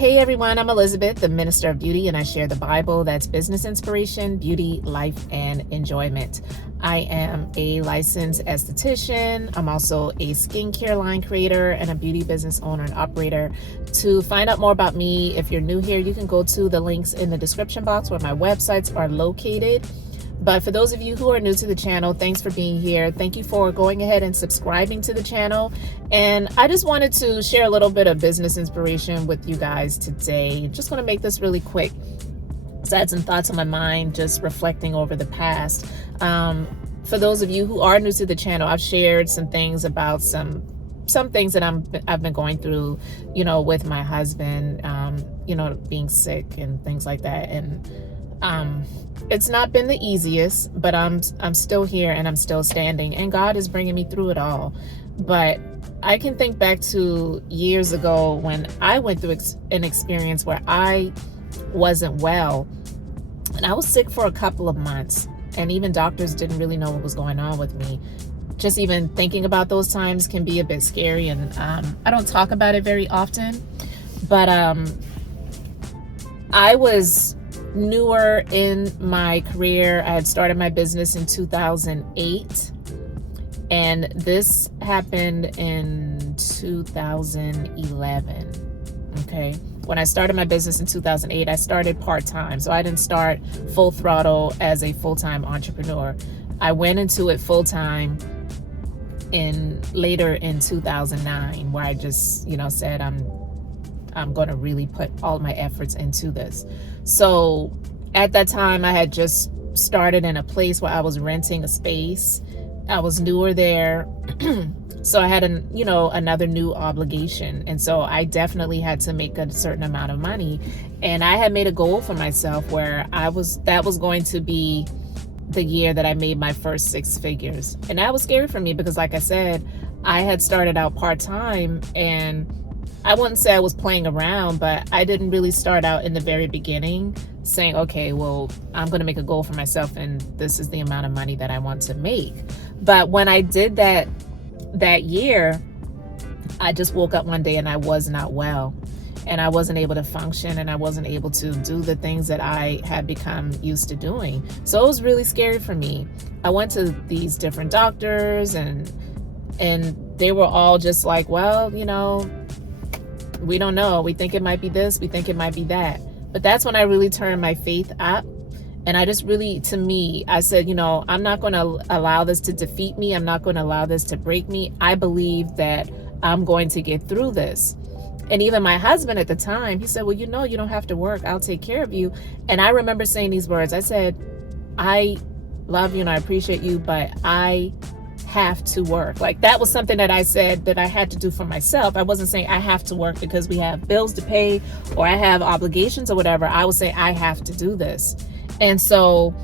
Hey everyone, I'm Elizabeth, the Minister of Beauty, and I share the Bible that's business inspiration, beauty, life, and enjoyment. I am a licensed esthetician. I'm also a skincare line creator and a beauty business owner and operator. To find out more about me, if you're new here, you can go to the links in the description box where my websites are located. But for those of you who are new to the channel, thanks for being here. Thank you for going ahead and subscribing to the channel. And I just wanted to share a little bit of business inspiration with you guys today. Just going to make this really quick. So I had some thoughts on my mind, just reflecting over the past. For those of you who are new to the channel, I've shared some things about some things that I've been going through, with my husband, being sick and things like that. And it's not been the easiest, but I'm still here and I'm still standing, and God is bringing me through it all. But I can think back to years ago when I went through an experience where I wasn't well, and I was sick for a couple of months, and even doctors didn't really know what was going on with me. Just even thinking about those times can be a bit scary, and I don't talk about it very often, but I was newer in my career. I had started my business in 2008, and this happened in 2011. Okay, when I started my business in 2008, I started part-time, so I didn't start full throttle as a full-time entrepreneur. I went into it full-time later in 2009, where I just said I'm going to really put all my efforts into this. So at that time, I had just started in a place where I was renting a space. I was newer there. So I had another new obligation. And so I definitely had to make a certain amount of money. And I had made a goal for myself where that was going to be the year that I made my first 6 figures. And that was scary for me because, like I said, I had started out part-time, and I wouldn't say I was playing around, but I didn't really start out in the very beginning saying, okay, well, I'm going to make a goal for myself and this is the amount of money that I want to make. But when I did that year, I just woke up one day and I was not well, and I wasn't able to function, and I wasn't able to do the things that I had become used to doing. So it was really scary for me. I went to these different doctors, and they were all just like, well, we don't know. We think it might be this. We think it might be that. But that's when I really turned my faith up. And I just really, to me, I said, I'm not going to allow this to defeat me. I'm not going to allow this to break me. I believe that I'm going to get through this. And even my husband at the time, he said, well, you don't have to work. I'll take care of you. And I remember saying these words. I said, I love you and I appreciate you, but I have to work. Like, that was something that I said that I had to do for myself. I wasn't saying I have to work because we have bills to pay or I have obligations or whatever. I was saying I have to do this. And so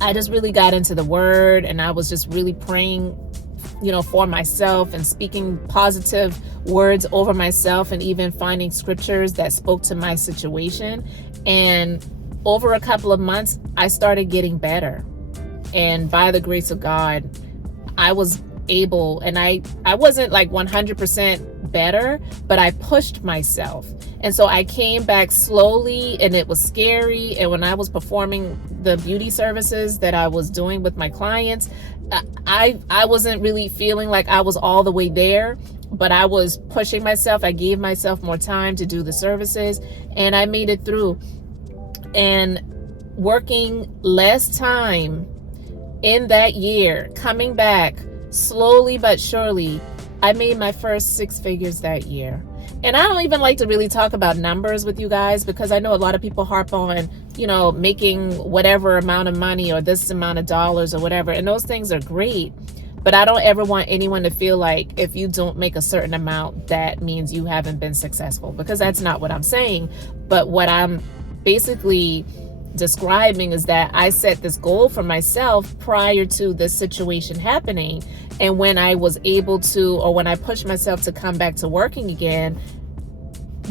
I just really got into the word, and I was just really praying, for myself and speaking positive words over myself, and even finding scriptures that spoke to my situation. And over a couple of months, I started getting better. And by the grace of God, I was able, and I wasn't like 100% better, but I pushed myself. And so I came back slowly, and it was scary. And when I was performing the beauty services that I was doing with my clients, I wasn't really feeling like I was all the way there, but I was pushing myself. I gave myself more time to do the services, and I made it through. And working less time in that year, coming back slowly but surely, I made my first 6 figures that year. And I don't even like to really talk about numbers with you guys, because I know a lot of people harp on, making whatever amount of money or this amount of dollars or whatever. And those things are great. But I don't ever want anyone to feel like if you don't make a certain amount, that means you haven't been successful, because that's not what I'm saying. But what I'm basically describing is that I set this goal for myself prior to this situation happening. And when I was able to, or when I pushed myself to come back to working again,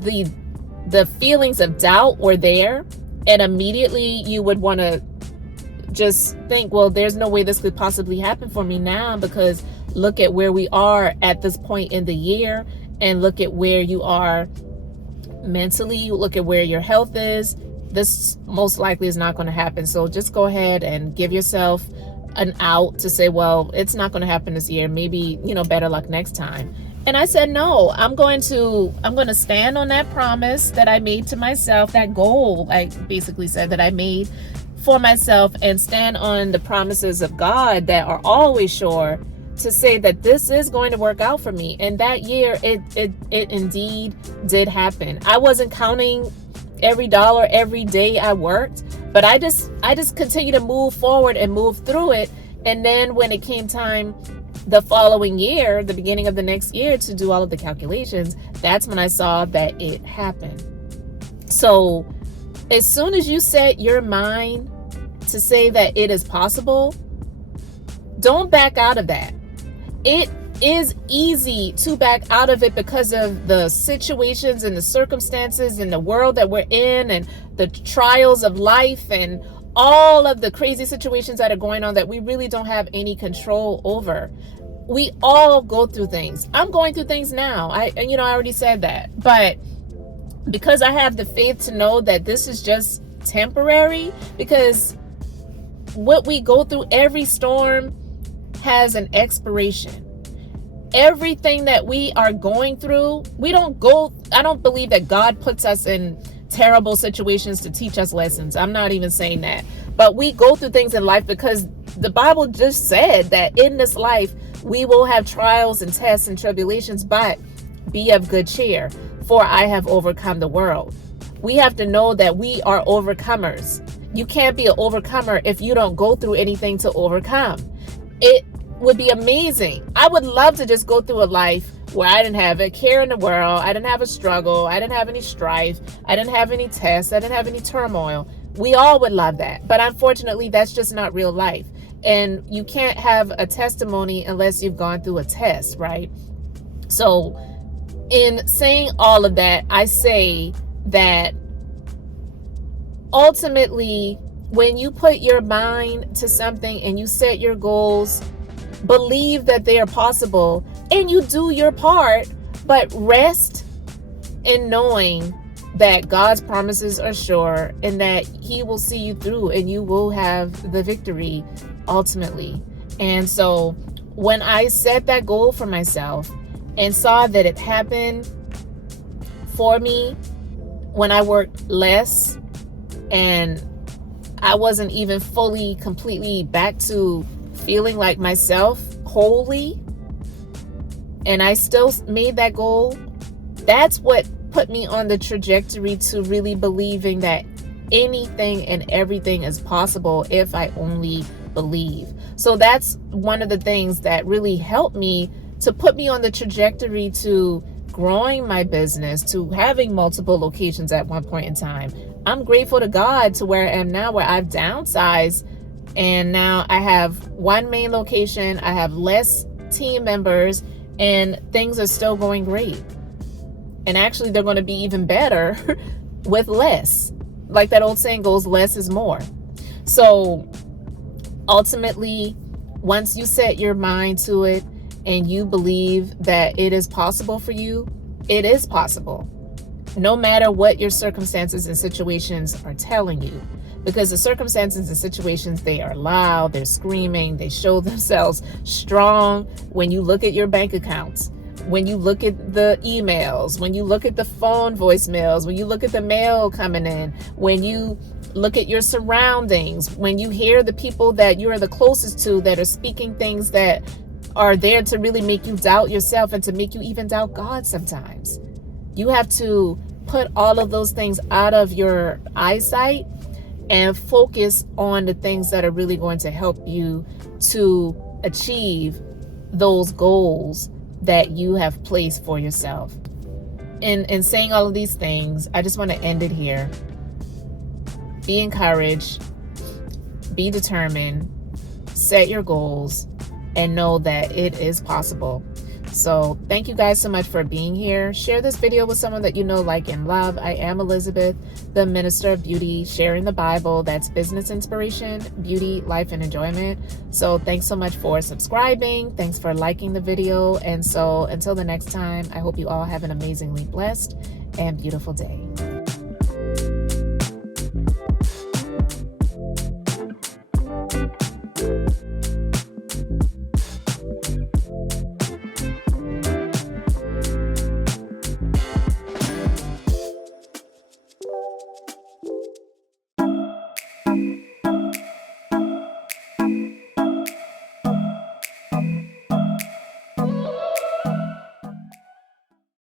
the feelings of doubt were there. And immediately you would want to just think, well, there's no way this could possibly happen for me now, because look at where we are at this point in the year, and look at where you are mentally, you look at where your health is, this most likely is not going to happen. So just go ahead and give yourself an out to say, well, it's not going to happen this year. Maybe, better luck next time. And I said, no, I'm going to stand on that promise that I made to myself, that goal I basically said that I made for myself, and stand on the promises of God that are always sure, to say that this is going to work out for me. And that year, it indeed did happen. I wasn't counting every dollar every day I worked, but I just continued to move forward and move through it. And then when it came time the following year, the beginning of the next year, to do all of the calculations, that's when I saw that it happened. So as soon as you set your mind to say that it is possible, don't back out of that. It is easy to back out of it because of the situations and the circumstances in the world that we're in, and the trials of life, and all of the crazy situations that are going on that we really don't have any control over. We all go through things. I'm going through things now. I already said that. But because I have the faith to know that this is just temporary, because what we go through, every storm has an expiration. Everything that we are going through, I don't believe that God puts us in terrible situations to teach us lessons. I'm not even saying that. But we go through things in life because the Bible just said that in this life, we will have trials and tests and tribulations, but be of good cheer, for I have overcome the world. We have to know that we are overcomers. You can't be an overcomer if you don't go through anything to overcome. It would be amazing. I would love to just go through a life where I didn't have a care in the world. I didn't have a struggle. I didn't have any strife. I didn't have any tests. I didn't have any turmoil. We all would love that. But unfortunately, that's just not real life. And you can't have a testimony unless you've gone through a test, right? So in saying all of that, I say that ultimately, when you put your mind to something and you set your goals, believe that they are possible, and you do your part, but rest in knowing that God's promises are sure, and that He will see you through, and you will have the victory ultimately. And so when I set that goal for myself and saw that it happened for me when I worked less, and I wasn't even fully, completely back to feeling like myself wholly, and I still made that goal, that's what put me on the trajectory to really believing that anything and everything is possible if I only believe. So that's one of the things that really helped me to put me on the trajectory to growing my business, to having multiple locations at one point in time. I'm grateful to God to where I am now, where I've downsized, and now I have one main location, I have less team members, and things are still going great. And actually, they're going to be even better with less. Like that old saying goes, less is more. So ultimately, once you set your mind to it and you believe that it is possible for you, it is possible. No matter what your circumstances and situations are telling you. Because the circumstances and situations, they are loud, they're screaming, they show themselves strong when you look at your bank accounts, when you look at the emails, when you look at the phone voicemails, when you look at the mail coming in, when you look at your surroundings, when you hear the people that you are the closest to that are speaking things that are there to really make you doubt yourself and to make you even doubt God sometimes. You have to put all of those things out of your eyesight and focus on the things that are really going to help you to achieve those goals that you have placed for yourself. In saying all of these things, I just want to end it here. Be encouraged, be determined, set your goals, and know that it is possible. So thank you guys so much for being here. Share this video with someone that you know, like, and love. I am Elizabeth, the Minister of Beauty, sharing the Bible. That's business inspiration, beauty, life, and enjoyment. So thanks so much for subscribing. Thanks for liking the video. And so until the next time, I hope you all have an amazingly blessed and beautiful day.